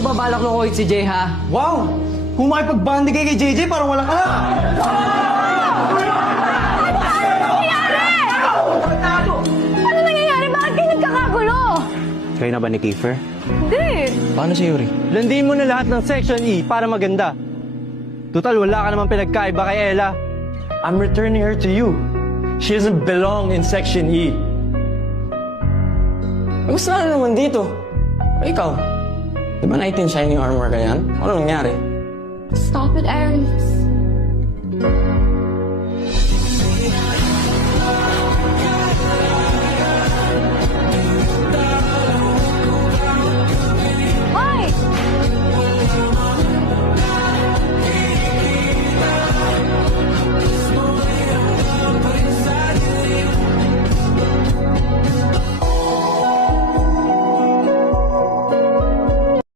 niyo ba balak lukuhin si Jay, ha? Wow! Kung makipag-bandi kayo kay JJ, parang wala ka lang. Ano nangyayari? Bakit kayo nagkakagulo? Kayo na ba ni Kiefer? Hindi. Paano si Yuri? Landin mo na lahat ng Section E para maganda. Total, wala ka naman pinagkaiba kay Ella. I'm returning her to you. She doesn't belong in Section E. Gusto na naman dito. Ikaw, di ba 19 shining armor ka yan? Ano nangyari? Stop it, Aries.